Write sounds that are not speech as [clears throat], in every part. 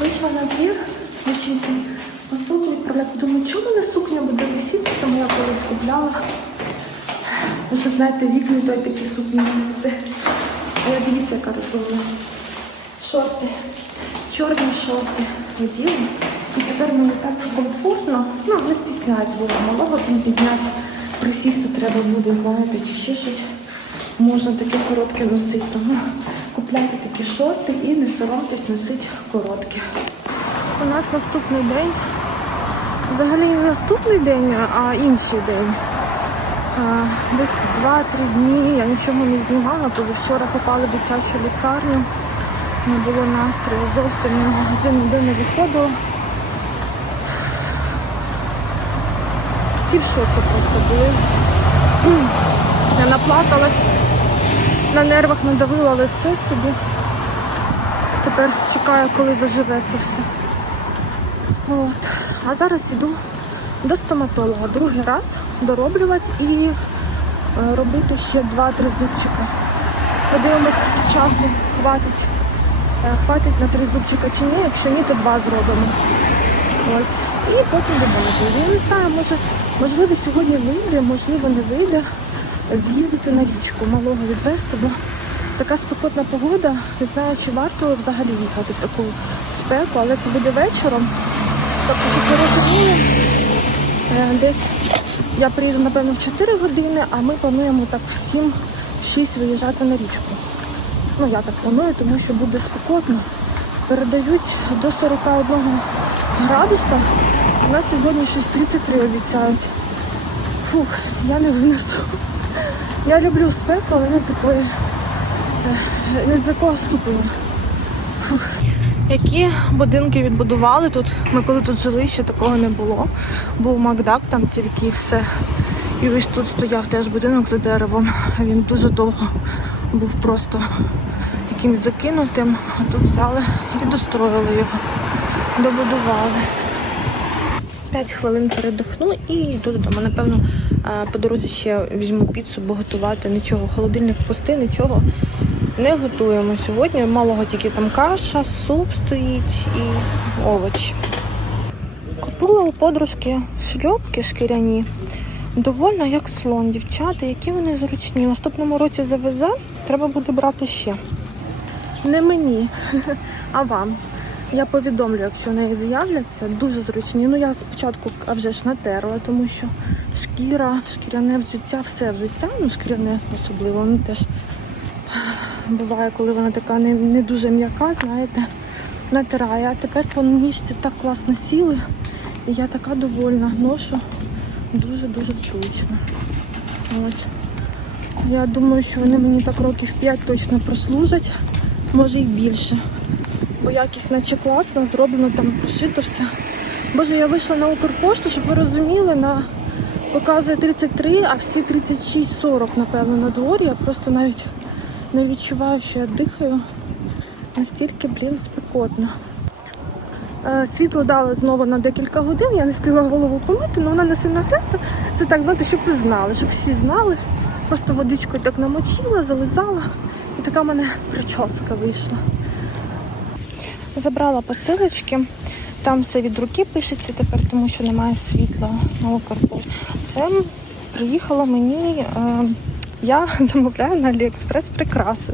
Вийшла на двір, дівчинці посуду відправляти. Думаю, чому мене сукня буде висіти? Це моя колись купляла. Ви що знаєте, вік не той такі сукні. А я дивіться, яка розумна. Шорти. Чорні шорти оділи. І тепер мені так комфортно. Ну, не стісняюсь, бо малого там підняти. Присісти треба буде, знаєте, чи ще щось. Можна таке коротке носити. Тому купляйте такі шорти і не соромтесь носити короткі. У нас наступний день. Взагалі не наступний день, а інший день. Десь 2-3 дні я нічого не знімала, позавчора попала в дитячу лікарню. Не було настрою, зовсім в магазин ніде не виходила. Всі в шоці просто були. [clears throat] Я наплакалась, на нервах надавила лице собі. Тепер чекаю, коли заживе це все. От. А зараз іду до стоматолога другий раз дороблювати і е, робити ще 2-3 зубчика. Подивимось, скільки часу хватить. Е, Хватить на три зубчика чи ні, якщо ні, то два зробимо. Ось. І потім додому. Я не знаю, може, можливо, сьогодні вийде, можливо, не вийде з'їздити на річку, малого відвести, бо така спекотна погода, не знаю, чи варто взагалі їхати в таку спеку, але це буде вечором. Тобто, щоб ви розуміли, е, десь я приїду, напевно, в 4 години, а ми плануємо так в 7-6 виїжджати на річку. Ну, я так планую, тому що буде спекотно. Передають до 41 градуса. У нас сьогодні щось 33 обіцяють. Фух, я не винесу. Я люблю спеку, але не такої е, не такого ступеня. Які будинки відбудували тут? Ми коли тут жили, ще такого не було. Був Макдак там тільки все. І ось тут стояв теж будинок за деревом. Він дуже довго був просто якимось закинутим. А тут взяли і достроїли його, добудували. П'ять хвилин передохну і йду додому. Напевно, по дорозі ще візьму піцу, бо готувати нічого. Холодильник пусти, нічого не готуємо сьогодні. Малого тільки там каша, суп стоїть і овочі. Купила у подружки шльопки шкіряні. Довольно як слон, дівчата, які вони зручні. Наступному році завезе, треба буде брати ще. Не мені, [laughs] а вам. Я повідомлю, якщо в неї з'являться, дуже зручні. Ну я спочатку а вже ж натерла, тому що шкіра, шкіряне взуття, все взуття, ну шкіряне особливо, воно теж буває, коли вона така не, не дуже м'яка, знаєте, натирає. А тепер по ніжці так класно сіли. І я така довольна. Ношу дуже-дуже зручно. Ось. Я думаю, що вони мені так років 5 точно прослужать, може і більше. Бо якість наче класно, зроблено там пошито все. Боже, я вийшла на Укрпошту, щоб ви розуміли, на показує 33, а всі 36-40, напевно, на дворі. Я просто навіть не відчуваю, що я дихаю. Настільки, блін, спекотно. Е, Світло дали знову на декілька годин. Я не встигла голову помити, але вона не сильно грязна. Це так, знаєте, щоб ви знали, щоб всі знали. Просто водичкою так намочила, зализала. І така в мене прическа вийшла. Забрала посилочки. Там все від руки пишеться тепер, тому що немає світла на Укрпошті. Це приїхало мені. Е, я [laughs] замовляю на Аліекспрес прикраси.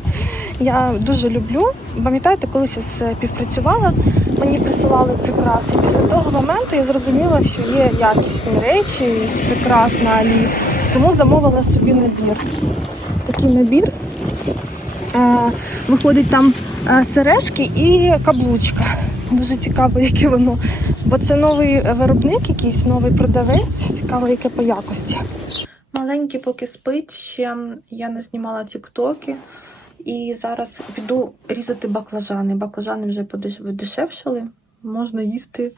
Я дуже люблю. Пам'ятаєте, колись я співпрацювала, мені присилали прикраси. Після того моменту я зрозуміла, що є якісні речі з прикрас на Алі. Тому замовила собі набір. Такий набір. Е, Виходить там сережки і каблучка. Дуже цікаво, яке воно. Бо це новий виробник, якийсь новий продавець. Цікаво, яке по якості. Маленький поки спить, ще я не знімала тіктоки. І зараз піду різати баклажани. Баклажани вже подешевшали. Можна їсти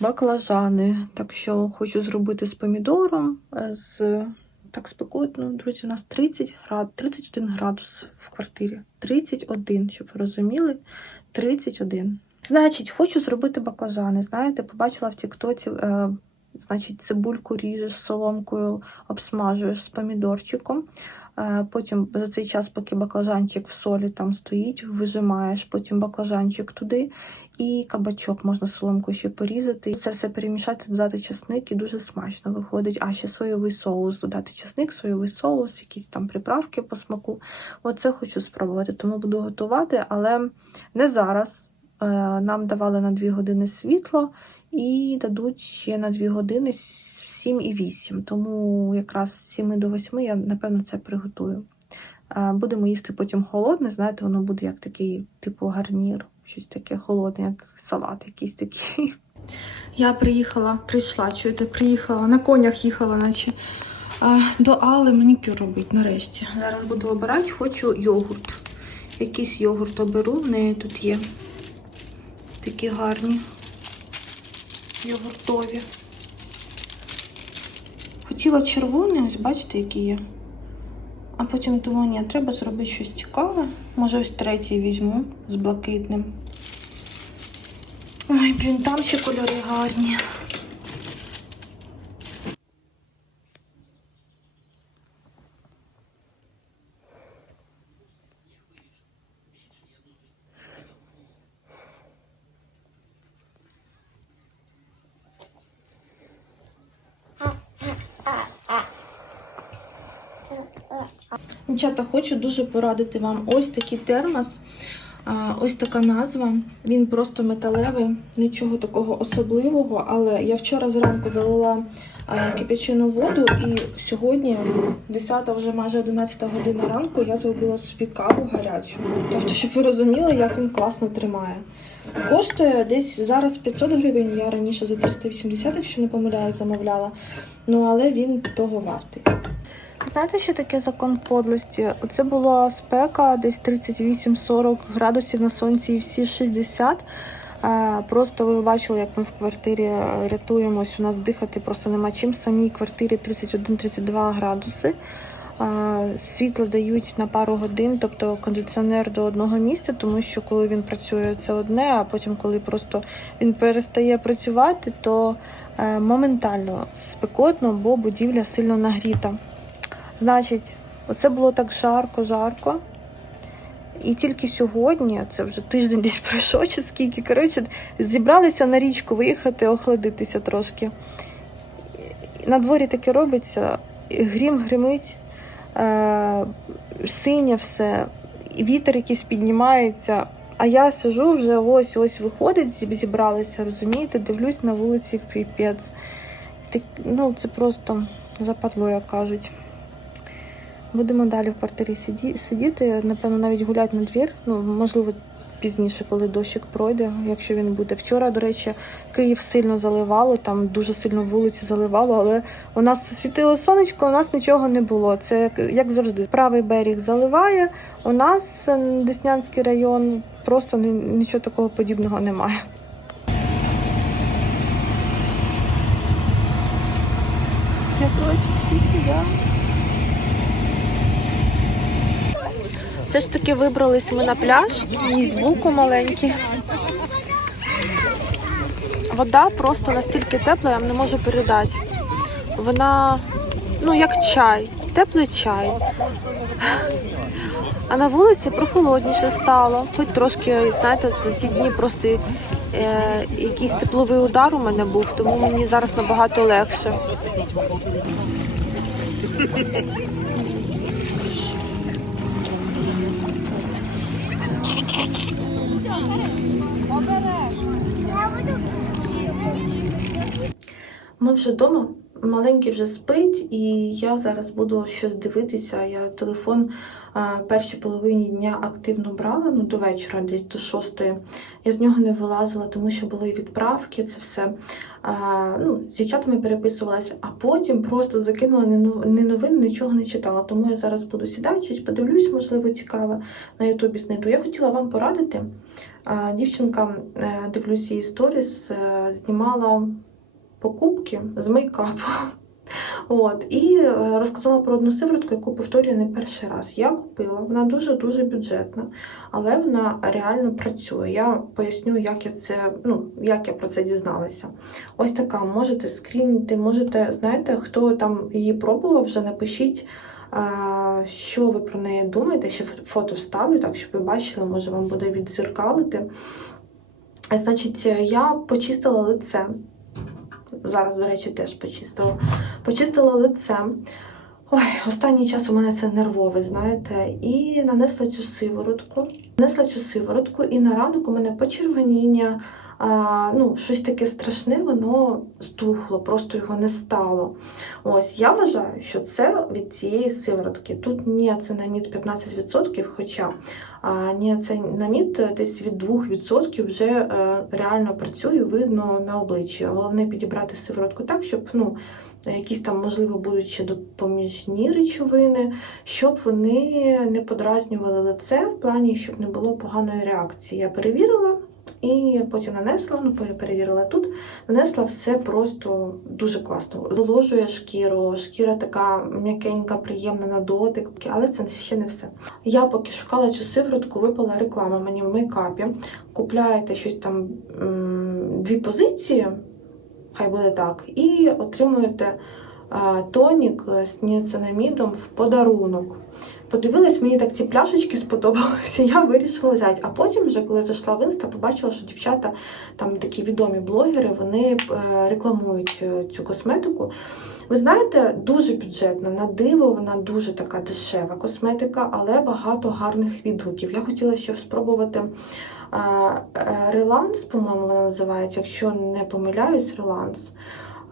баклажани. Так що хочу зробити з помідором, е, з так спекотно. Друзі, у нас 30 град, 31 градус квартирі. 31, щоб ви розуміли. 31. Значить, хочу зробити баклажани. Знаєте, побачила в Тіктоці, е, значить, цибульку ріжеш соломкою, обсмажуєш з помідорчиком. Е, Потім за цей час, поки баклажанчик в солі там стоїть, вижимаєш потім баклажанчик туди і кабачок можна соломкою ще порізати. Це все перемішати, додати чесник і дуже смачно виходить. А ще соєвий соус, додати чесник, соєвий соус, якісь там приправки по смаку. Оце хочу спробувати, тому буду готувати, але не зараз. Е, Нам давали на 2 години світло і дадуть ще на 2 години в 7 і 8. Тому якраз з 7 до 8 я, напевно, це приготую. Е, Будемо їсти потім холодне, знаєте, воно буде як такий, типу, гарнір, щось таке холодне, як салат якийсь такий. [laughs] Я приїхала, прийшла, чуєте, приїхала, на конях їхала, наче до Алли манікюр робити нарешті. Зараз буду обирати, хочу йогурт. Якийсь йогурт оберу, в неї тут є такі гарні йогуртові. Хотіла червоний, ось бачите, які є. А потім думаю, ні, треба зробити щось цікаве. Може, ось третій візьму з блакитним. Ой, блін, там ще кольори гарні. Дівчата, хочу дуже порадити вам ось такий термос. Ось така назва. Він просто металевий, нічого такого особливого. Але я вчора зранку залила а, кип'ячену воду, і сьогодні, 10 вже майже 11 година ранку, я зробила собі каву гарячу. Тобто, щоб ви розуміли, як він класно тримає. Коштує десь зараз 500 гривень. Я раніше за 380, якщо не помиляюсь, замовляла. Ну але він того вартий. Знаєте, що таке закон подлості? Оце була спека, десь 38-40 градусів на сонці і всі 60. Е, Просто ви бачили, як ми в квартирі е, рятуємось. У нас дихати просто нема чим. В самій квартирі 31-32 градуси. Е, Світло дають на пару годин, тобто кондиціонер до одного місця, тому що коли він працює, це одне, а потім, коли просто він перестає працювати, то моментально спекотно, бо будівля сильно нагріта. Значить, оце було так жарко, жарко. І тільки сьогодні, це вже тиждень десь пройшов, чи скільки, коротше, зібралися на річку виїхати, охладитися трошки. На дворі таке робиться, грім гримить, е- синє все, вітер якийсь піднімається. А я сижу вже ось ось виходить, зібралися, розумієте, дивлюсь на вулиці піпець. Ну, це просто западло, як кажуть. Будемо далі в квартирі сиді, сидіти, напевно, навіть гуляти на двір. Ну, можливо, пізніше, коли дощик пройде, якщо він буде. Вчора, до речі, Київ сильно заливало, там дуже сильно вулиці заливало, але у нас світило сонечко, у нас нічого не було. Це як, завжди. Правий берег заливає. У нас Деснянський район просто ні- нічого такого подібного немає. Я точно всі сюди. Все ж таки вибрались ми на пляж, їсть булку маленький. Вода просто настільки тепла, я вам не можу передати. Вона, ну, як чай, теплий чай. А на вулиці прохолодніше стало. Хоч трошки, знаєте, за ці дні просто е, якийсь тепловий удар у мене був, тому мені зараз набагато легше. Ми вже вдома, маленький вже спить, і я зараз буду щось дивитися. Я телефон а, першій половині дня активно брала, ну до вечора, десь до шостої. Я з нього не вилазила, тому що були відправки, це все. А, ну, з дівчатами переписувалася, а потім просто закинула не новин, нічого не читала. Тому я зараз буду сідати, щось подивлюсь, можливо, цікаве на Ютубі знайду. Я хотіла вам порадити. А, Дівчинка, е, дивлюсь її сторіс, е, знімала покупки з мейкапу. [laughs] От, і е, розказала про одну сиворотку, яку повторюю не перший раз. Я купила, вона дуже-дуже бюджетна, але вона реально працює. Я поясню, як я це, ну, як я про це дізналася. Ось така, можете скрінити, можете, знаєте, хто там її пробував, вже напишіть, що ви про неї думаєте. Ще фото ставлю, так щоб ви бачили, може вам буде відзеркалити. Значить, я почистила лице. Зараз, до речі, теж почистила. Почистила лице. Ой, останній час у мене це нервове, знаєте, і нанесла цю сиворотку. Нанесла цю сиворотку, і на ранок у мене почервоніння, а, ну, щось таке страшне, воно стухло, просто його не стало. Ось, я вважаю, що це від цієї сиворотки. Тут ніацинамід 15%, хоча а, ніацинамід десь від 2% вже е, реально працює, видно на обличчі. Головне підібрати сиворотку так, щоб ну, якісь там, можливо, будуть ще допоміжні речовини, щоб вони не подразнювали лице в плані, щоб не було поганої реакції. Я перевірила. І потім нанесла, ну пере- перевірила тут, нанесла все просто дуже класно. Зволожує шкіру, шкіра така м'якенька, приємна на дотик, але це ще не все. Я поки шукала цю сиворотку, випала реклама мені в мейкапі. Купляєте щось там дві позиції, хай буде так, і отримуєте тонік з ніацинамідом в подарунок. Подивилась, мені так ці пляшечки сподобалися, я вирішила взяти. А потім, вже коли зайшла в інста, побачила, що дівчата, там такі відомі блогери, вони е, рекламують е, цю косметику. Ви знаєте, дуже бюджетна, на диво, вона дуже така дешева косметика, але багато гарних відгуків. Я хотіла ще спробувати реланс, по-моєму, вона називається, якщо не помиляюсь, реланс.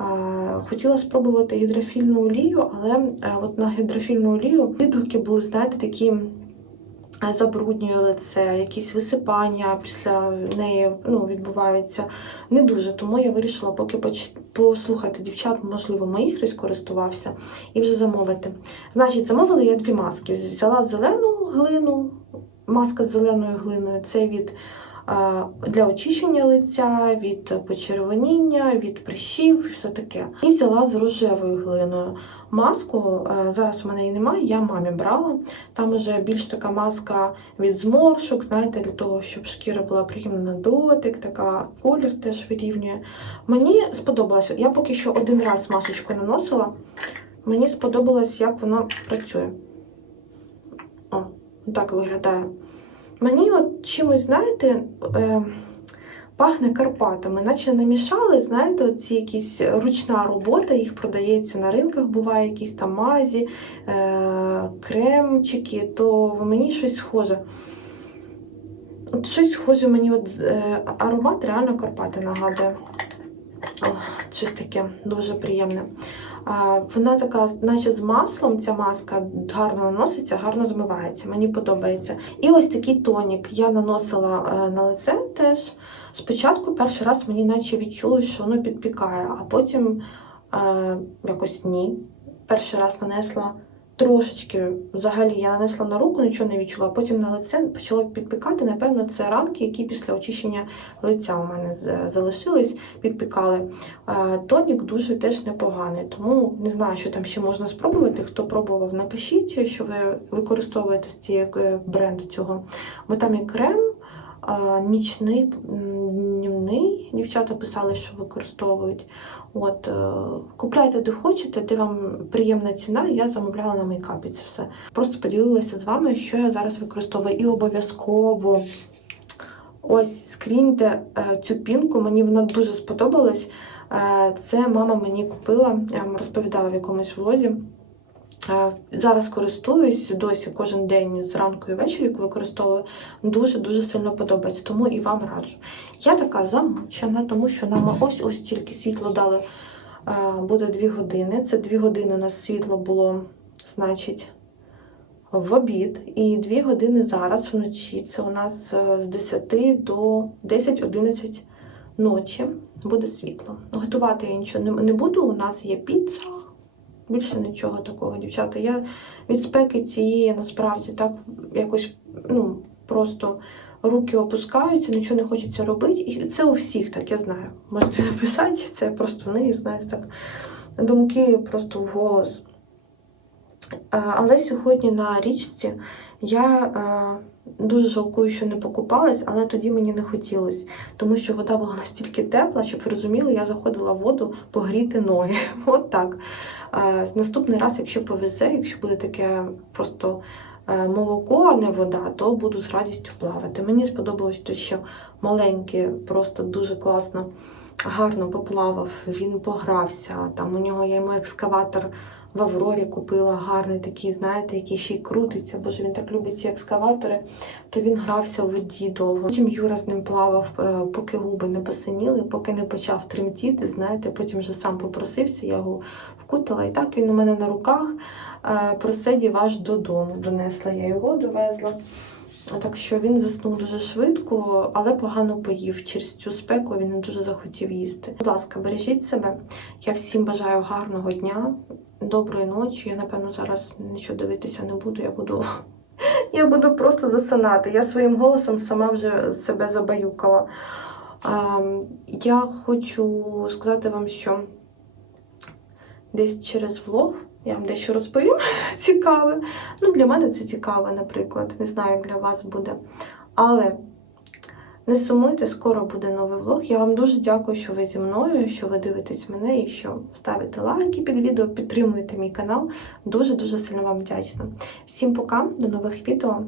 Е, Хотіла спробувати гідрофільну олію, але е, от на гідрофільну олію відгуки були, знаєте, такі е, забруднює лице, якісь висипання після неї ну, відбуваються. Не дуже, тому я вирішила поки послухати дівчат, можливо, моїх хтось користувався, і вже замовити. Значить, замовила я дві маски. Взяла зелену глину, маска з зеленою глиною це від для очищення лиця, від почервоніння, від прищів, все таке. І взяла з рожевою глиною маску. Зараз у мене її немає, я мамі брала. Там уже більш така маска від зморшок, знаєте, для того, щоб шкіра була приємна на дотик, така колір теж вирівнює. Мені сподобалося. Я поки що один раз масочку наносила. Мені сподобалось, як воно працює. О, так виглядає. Мені от чимось, знаєте, е, пахне Карпатами, наче намішали, знаєте, оці якісь ручна робота, їх продається на ринках, буває якісь там мазі, е, кремчики, то мені щось схоже. От щось схоже мені, от, е, аромат реально Карпати нагадує. О, щось таке дуже приємне. Вона така, наче з маслом, ця маска гарно наноситься, гарно змивається. Мені подобається. І ось такий тонік я наносила е, на лице теж. Спочатку перший раз мені наче відчулося, що воно підпікає, а потім е, якось ні. Перший раз нанесла трошечки, взагалі я нанесла на руку, нічого не відчула, а потім на лице почало підпікати. Напевно, це ранки, які після очищення лиця у мене залишились, підпікали. Е, Тонік дуже теж непоганий, тому не знаю, що там ще можна спробувати. Хто пробував, напишіть, що ви використовуєте з цієї е, бренду цього. Бо там і крем, нічний, днівний. Дівчата писали, що використовують. От, е, купляйте, де хочете, де вам приємна ціна. Я замовляла на мейкапі це все. Просто поділилася з вами, що я зараз використовую. І обов'язково ось скріньте е, цю пінку. Мені вона дуже сподобалась. Е, Це мама мені купила, я вам розповідала в якомусь влозі. Зараз користуюсь досі кожен день зранку і ввечері використовую. Дуже-дуже сильно подобається, тому і вам раджу. Я така замучена, тому що нам ось ось тільки світло дали. Буде 2 години. Це 2 години у нас світло було, значить, в обід. І 2 години зараз вночі. Це у нас е, з 10 до 10-11 ночі буде світло. Готувати я нічого не буду. У нас є піца. Більше нічого такого, дівчата. Я від спеки цієї насправді так якось ну, просто руки опускаються, нічого не хочеться робити. І це у всіх так, я знаю. Можете написати, це просто в неї, знаєте, так. Думки просто в голос. Але сьогодні на річці я е, дуже жалкую, що не покупалась, але тоді мені не хотілося, тому що вода була [laughs] настільки тепла, щоб ви розуміли, я заходила в воду погріти ноги. [laughs] От так. Наступний раз, якщо повезе, якщо буде таке просто е, молоко, а не вода, то буду з радістю плавати. Мені сподобалось те, що маленький, просто дуже класно, гарно поплавав, він погрався. Там у нього я йому екскаватор в Аврорі купила гарний такий, знаєте, який ще й крутиться. Боже, він так любить ці екскаватори, то він грався у воді довго. Потім Юра з ним плавав, е, поки губи не посиніли, поки не почав тремтіти. Знаєте, потім вже сам попросився, я його вкутала. І так він у мене на руках е, просидів аж додому. Донесла я його, довезла. Так що він заснув дуже швидко, але погано поїв. Через цю спеку він не дуже захотів їсти. Будь ласка, бережіть себе. Я всім бажаю гарного дня, доброї ночі. Я, напевно, зараз нічого дивитися не буду. Я буду, [laughs] я буду просто засинати. Я своїм голосом сама вже себе забаюкала. Я хочу сказати вам, що десь через влог я вам дещо розповім [laughs] цікаве. Ну, для мене це цікаве, наприклад. Не знаю, як для вас буде. Але не сумуйте, скоро буде новий влог. Я вам дуже дякую, що ви зі мною, що ви дивитесь мене і що ставите лайки під відео, підтримуєте мій канал. Дуже-дуже сильно вам вдячна. Всім пока, до нових відео.